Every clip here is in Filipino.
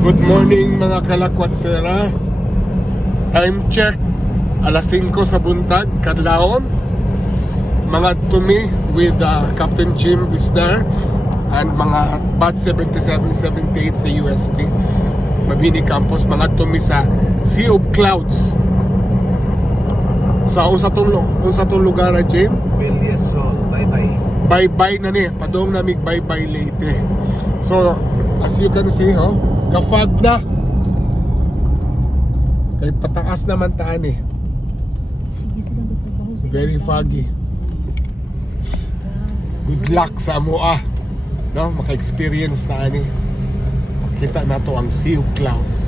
Good morning mga kalakwatsera. Time check, alas 5 sa buntag, kadlawon. Mga tumi with Captain Jim is there and mga batch 77-78 sa USP Mabini Campus, mga tumi sa Sea of Clouds. Sa unsa tong lugar na Jim? Villasol, bye-bye. Bye-bye na ni, padong namig bye-bye late. So, as you can see, gafag na. Kay pataas naman taan eh. Very foggy. Good luck sa amoa. No, maka-experience taan eh. Makita na to ang Sea of Clouds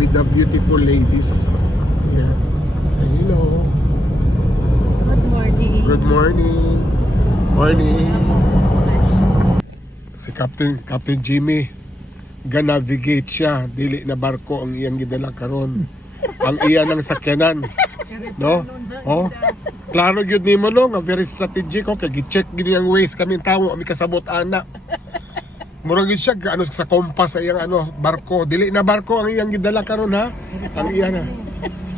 with the beautiful ladies. Yeah. Say hello. Good morning. Good morning. Morning. Si Captain Jimmy ga-navigate siya, dili na barko ang iyang gidala karon. Ang iya ng sakyanan. No? Oh. Klaro gyud nimo no, nga very strategic kay gi-check gid ang ways kami tawo, ami kasabot ana. Murag gyud siya sa compass sa iyang barko. Dili na barko ang iyang gidala karon ha. Ang iya na.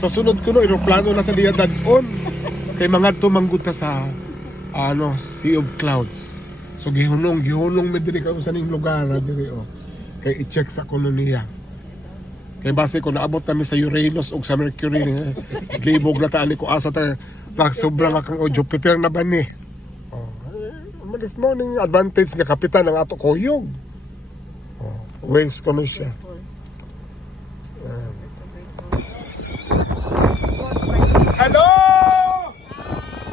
Sa sunod kuno eroplano na sa diya dadon. Kay mga tumanggod ta sa Sea of Clouds. So gihunong mi diri ka sa ning lugar na diri kay i-check sa koloniya. Kay base ko naabot kami sa Uranus ug sa Mercury, libog na taani ko asa ta sobra nga kang Jupiter na ba ni. This morning advantage nga kapitan ang ato kuyog. Waste ko siya. Hello!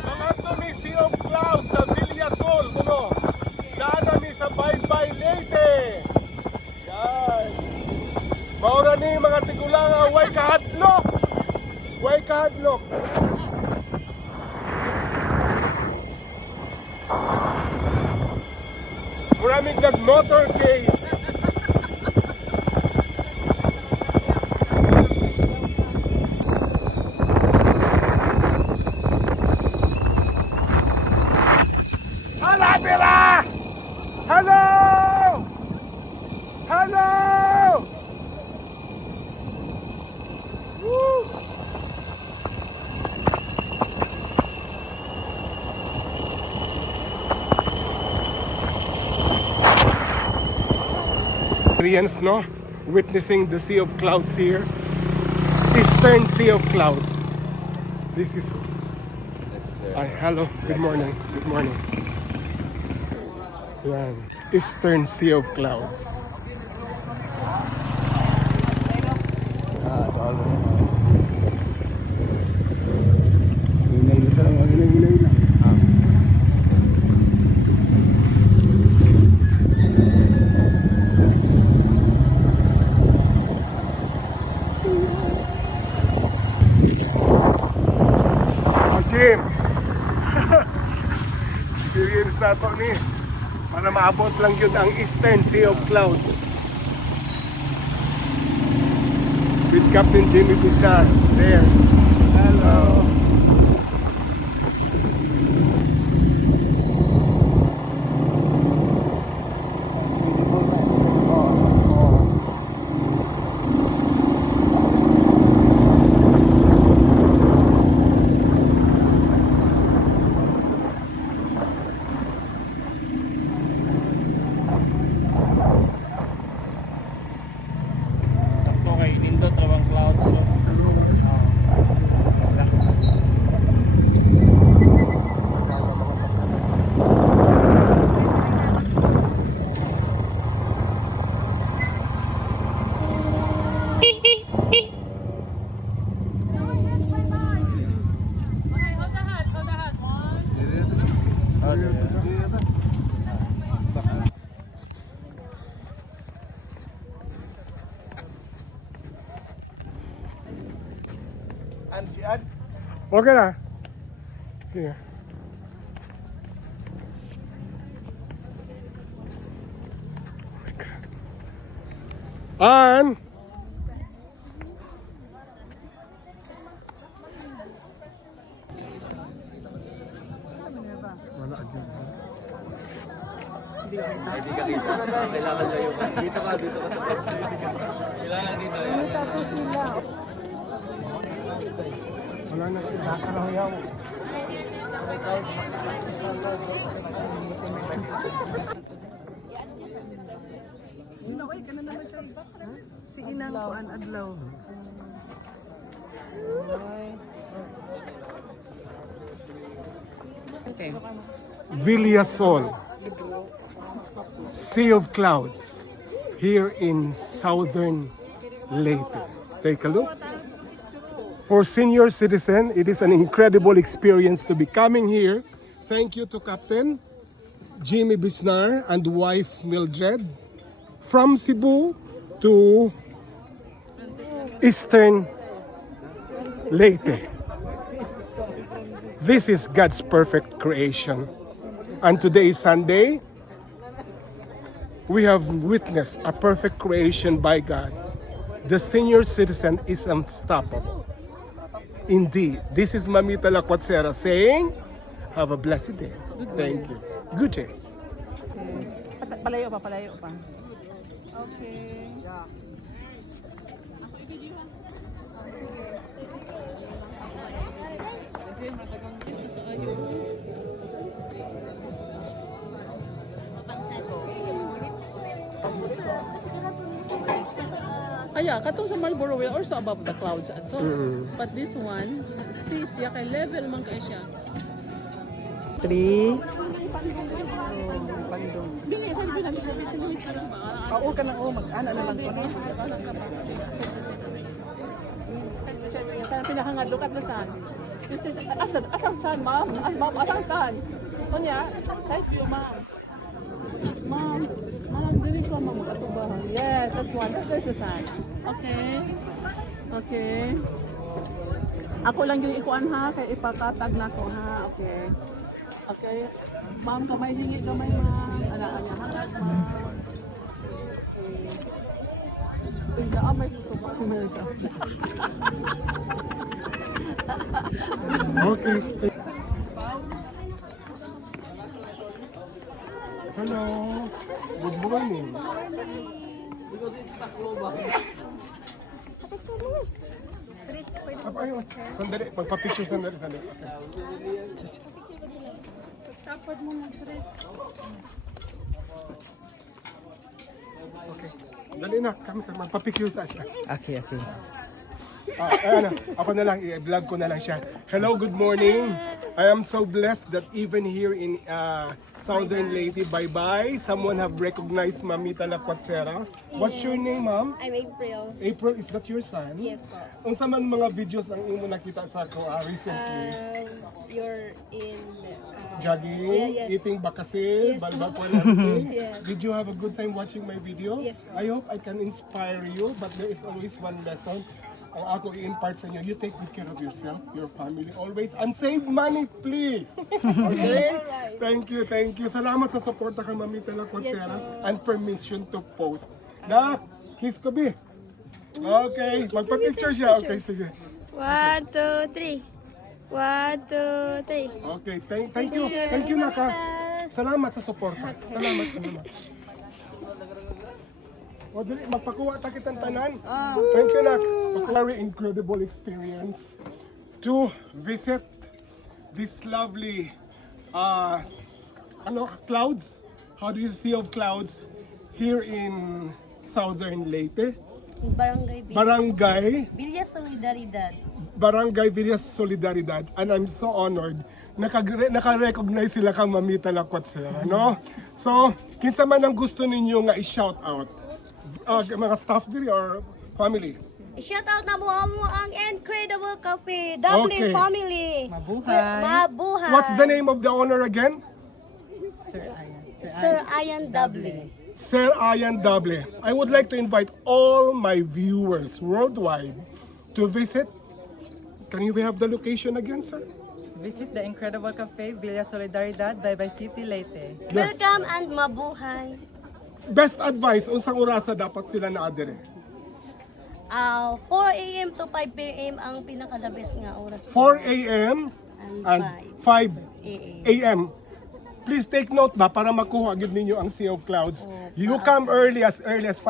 Mga tumi Sea of Clouds sa Villasol, Daan ni sa bye-bye Leyte. Yan. Maura ni mga tigulang way kahadlok. Way kahadlok. Muramig nag-motorcade. Hala, Bira! Hello! Hello! Woo! Experience, no? Witnessing the Sea of Clouds here. Eastern Sea of Clouds. This is... hello, good morning. Good morning. Yan. Eastern Sea of Clouds. Jim! Experience na ito ni para maabot lang yun ang Eastern Sea of Clouds with Captain Jimmy Pizar there. Hello. Okay na. Here. Oh my God. An! Wala agad. Hindi ka kita. Kailangan niya yung Dito ka. Kailangan dito. Wala na siya. Nakarahayaw. Ginaway ka na naman siya. Sige nang kuan adlaw. Okay. Villasol, Sea of Clouds, here in southern Leyte. Take a look. For senior citizen, it is an incredible experience to be coming here. Thank you to Captain Jimmy Bisnar and wife Mildred from Cebu to Eastern Leyte. This is God's perfect creation. And today is Sunday. We have witnessed a perfect creation by God. The senior citizen is unstoppable. Indeed, this is Mamita Lacuatsera saying, have a blessed day. Thank you. Good day. Palayo pa. Okay. Aya, katong sa Marlboro we are also above the clouds ato. But this one, see siya kay level man kay siya. 3. Pandong. Dili sa bilang probinsya ni parang ba. Oo ka na mag-ana na lang ko. Kana pinakangad lukat na saan. Asang saan, ma'am? Asang saan? Kunya, side view, ma'am. Ma'am, dili ko ma'am katubahan. Yes, that's one. There's the sun. Okay. Ako lang yung ikuan ha, kay ipakatag na ko ha. Okay. Ma'am, kamay hingi kamay ma'am. Ana hangad ma'am. Okay. Uy, amay ko ba? Okay. Hello. Good morning. Apa yun? Sandali. Magpa-picture sandali. Okay. Okay. Dali na. Kami magpa-picture sa siya. Okay. Ako na lang, i-vlog ko na lang siya. Hello, good morning. I am so blessed that even here in Southern Leyte, bye-bye, someone have recognized Mamita Lacuatsera. What's your name, ma'am? I'm April. April, is that your son? Yes, po. Unsa man mga videos ang imo nakita sa ako recently? You're in... Jogging, yes. eating bakasil, Yes. balbakwan, everything. Yes. Did you have a good time watching my video? Yes. I hope I can inspire you, but there is always one lesson. Ang ako i-impart sa inyo, you take good care of yourself, your family, always, and save money, please. Okay? Thank you. Salamat sa suporta kay Mamita Lacuatsera and permission to post. Na, kiss ko, Bi. Okay, magpa-picture siya. Okay, sige. 1, 2, 3. 1, 2, 3. Okay, thank you. Thank you, Naka. Salamat sa suporta. Salamat. O, dali, magpakuha ta kitang tanan. Thank you, Nak. A very incredible experience to visit this lovely clouds. How do you see of clouds here in Southern Leyte? Barangay Villa Solidaridad. Barangay Villa Solidaridad, and I'm so honored naka-recognize sila kang Mamita Lacuatsera, no? So, kinsa man ang gusto ninyo nga i-shout out? Mga staff diri or family? Shout out na mo ang Incredible Cafe, Dublin Okay. family. Mabuhay. What's the name of the owner again? Sir Ian Dublin. Sir Ian Dable. I would like to invite all my viewers worldwide to visit. Can you have the location again, sir? Visit the Incredible Cafe, Villa Solidaridad, Bye City, Leyte. Yes. Welcome and mabuhay. Best advice, unsang orasa dapat sila na adere? 4 a.m. to 5 p.m. ang pinaka-the best nga oras. 4 a.m. and 5 a.m. a.m. please take note ba para makuha gid ninyo ang Sea of Clouds. You come early as 5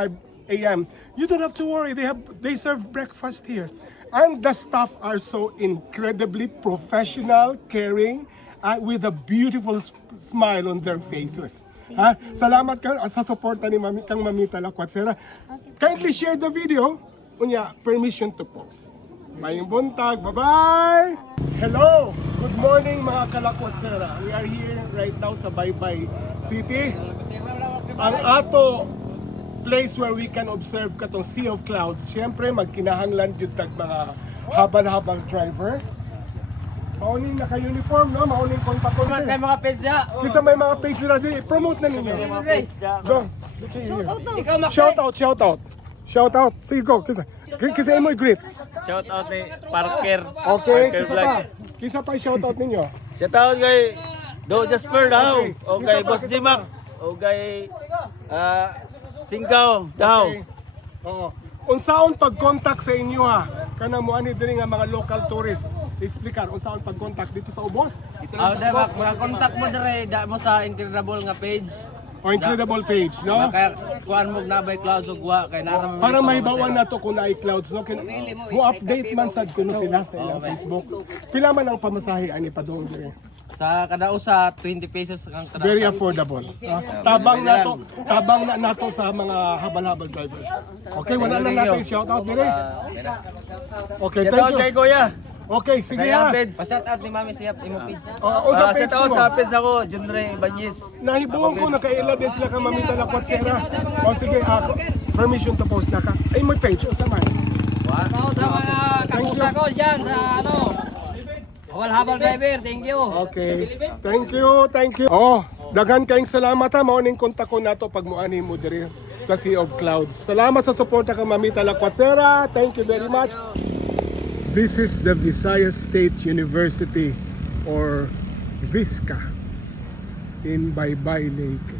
a.m. You don't have to worry. They serve breakfast here. And the staff are so incredibly professional, caring, with a beautiful smile on their faces. Ha? Salamat ka sa suporta ni kang Mamita Lakwatsera. Kindly share the video. Unya, permission to post. Mayong buntag. Bye-bye! Hello! Good morning mga Kalakwatsera. We are here right now sa Baybay City. Ang ato place where we can observe katong Sea of Clouds. Siyempre, magkinahanglan yun tag mga habal-habal driver. Mauning naka-uniform, no? Mauning kontak ko. May mga page niya. Kisa may mga page na din. Promote na ninyo. Go. Shout out. Shout out. Sige, go. Kisa mo i-greet. Shout out ni Parker. Okay, Parker kisa Vlog. pa. Kisa pa i-shout out ninyo. Shout out kay Do Jasper daw. Okay. O kay Boss Jimak. O kay Singkaw daw. Okay. Oo. Unsaon pag-contact sa inyo ha? Kana mo ani diri nga mga local tourists. Explicar unsaon pag-contact dito sa Ubos? Dapat mga contact mo dire da mo sa Incredible nga page. O incredible page, no? Kaya kuan mo na by clouds ug wa kay naram Para mahibawan na to kung naay clouds, no? Mo update man sad kuno sila sa ilang Facebook. Pila man ang pamasahe ani padung dire? sa kada usa 20 pesos ang kada. Very affordable. Tabang na nato sa mga habal-habal drivers. Okay, wala na natin shout out dire. Okay, Shout thank out kay you. Kuya. Okay, sige Kaya ha. page. Pa-shout out ni Mami Siap imo page. Unsa page Shout out mo? sa page ako, Junre Ibanez. Nahibuon ko nakaila din sila ka Mamita Lakwatsera. O sige, permission to post na ka. Ay, may page o sa man. Wow, sa mga kakusa ko diyan sa ano. Habal-habal driver, thank you. Okay. Thank you. Oh, daghan kayong salamat ha. Mauning kontak ko nato pag muani mo diri sa Sea of Clouds. Salamat sa suporta ka Mamita Lakwatsera. Thank you very much. This is the Visayas State University or VISCA in Baybay Lake.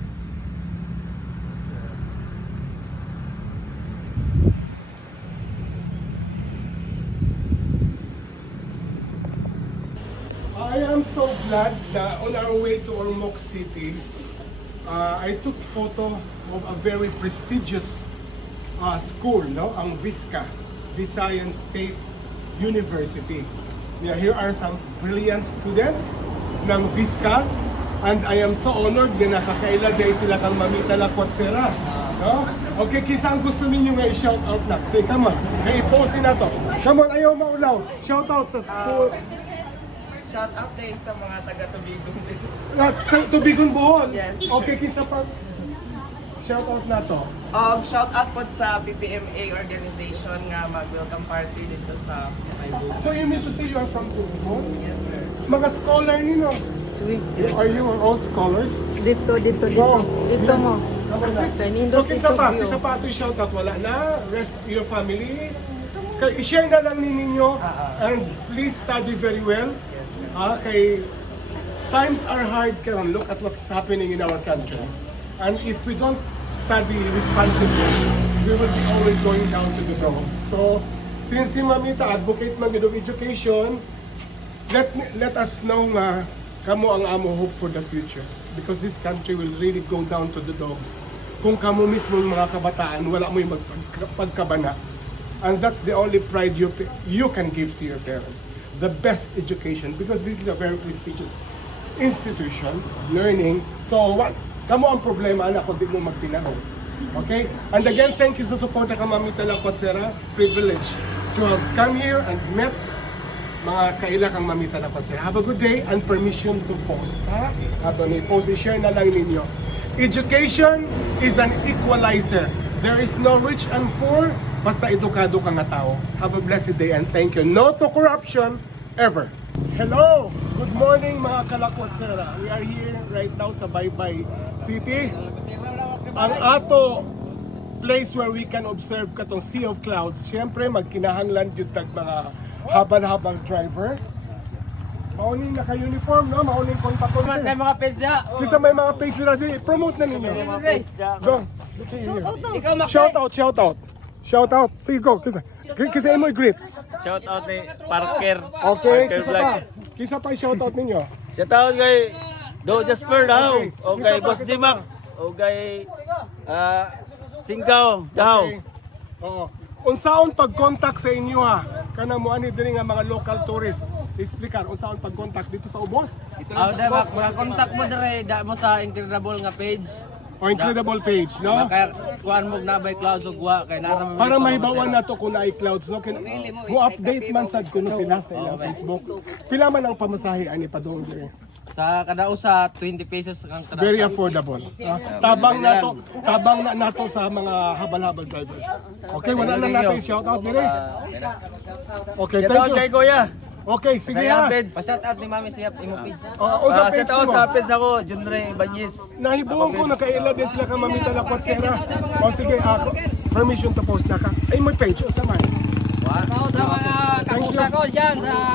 I am so glad that on our way to Ormoc City, I took photo of a very prestigious school, no? Ang VISCA, Visayas State University. Yeah, here are some brilliant students ng VISCA and I am so honored na nakakaila dahil sila kang Mamita Lakwatsera. No? Okay, kisa ang gusto ninyo nga i-shout out na. Say, come on. May i-post din na to. Come on, ayaw maulaw. Shout out sa school. Shout out din sa mga taga-Tubigon din. Tubigon Bohol. Yes. Okay, kisa pa. Shout out na to. Shout out po sa PPMA organization nga mag-welcome party dito sa Baybay. So you mean to say you are from Tubigon? Yes, sir. Mga scholar nino. Are you all scholars? Dito Wow. dito mo. So kinsa pa ito shout out wala na. Rest your family. I-share na lang ninyo and please study very well. Kay times are hard karon. Look at what's happening in our country. And if we don't study responsibly, we will be always going down to the dogs. So, since si Mamita advocate man gid og education, let us know nga kamo ang amo hope for the future because this country will really go down to the dogs kung kamo mismo mga kabataan wala mo yung pagkabana. And that's the only pride you can give to your parents, the best education, because this is a very prestigious institution, learning. So what kamo ang problema anak kung di mo magtinahon. Okay? And again, thank you sa support ka Mamita Lakwatsera. Privilege to have come here and met mga kaila kang Mamita Lakwatsera. Have a good day and permission to post. Ha? Habang i-post, i-share na lang ninyo. Education is an equalizer. There is no rich and poor, basta edukado ka nga tao. Have a blessed day and thank you. No to corruption, ever. Hello! Good morning mga Kalakwatsera. We are here right now sa Baybay City. Ang ato place where we can observe katong Sea of Clouds. Siyempre, magkinahanglan yun tag mga habal-habal driver. Mauning naka-uniform, no? Mauning kontak ko. May mga page niya. Kisa may mga page na din. Promote na ninyo. Go. Shout out. Sige, go. Kisa mo i-greet. Shout out ni Parker. Okay, Parker kisa Vlog. pa. Kisa pa i-shout out ninyo. Shout out kay Do Jasper daw. O kay Boss Jimac. O kay Singkaw daw. Okay. Oo. Unsaon pag-contact sa inyo ha? Kanang mo ani diri nga mga local tourists. Explicar unsaon pag-contact dito sa Ubos? Mak, mga contact mo dire da mo sa Incredible nga page. O Incredible page, no? Kaya kuan mo na by clouds ug wa kay nara mo. Para mahibawan na to kung na clouds no? Mo update man sad kuno sila sa ilang Facebook. Pila man ang pamasahe ani padung dire? Sa kada usa 20 pesos ang kada. Very affordable. Tabang na nato sa mga habal-habal drivers. Okay, wala na natin shout out dire. Okay, Shout out thank kay you. Kuya. Okay, sige Kaya ha. page. Pa-shout out ni Mami Siap imo page. Unsa page Shout out mo? sa page ako, Junre Ibanez. Nahibuong ko nakaila din sila ka mamita na kwatsera. O sige, ako permission to post na ka. Ay, may page o man. Wa sa mga kakusa ko diyan sa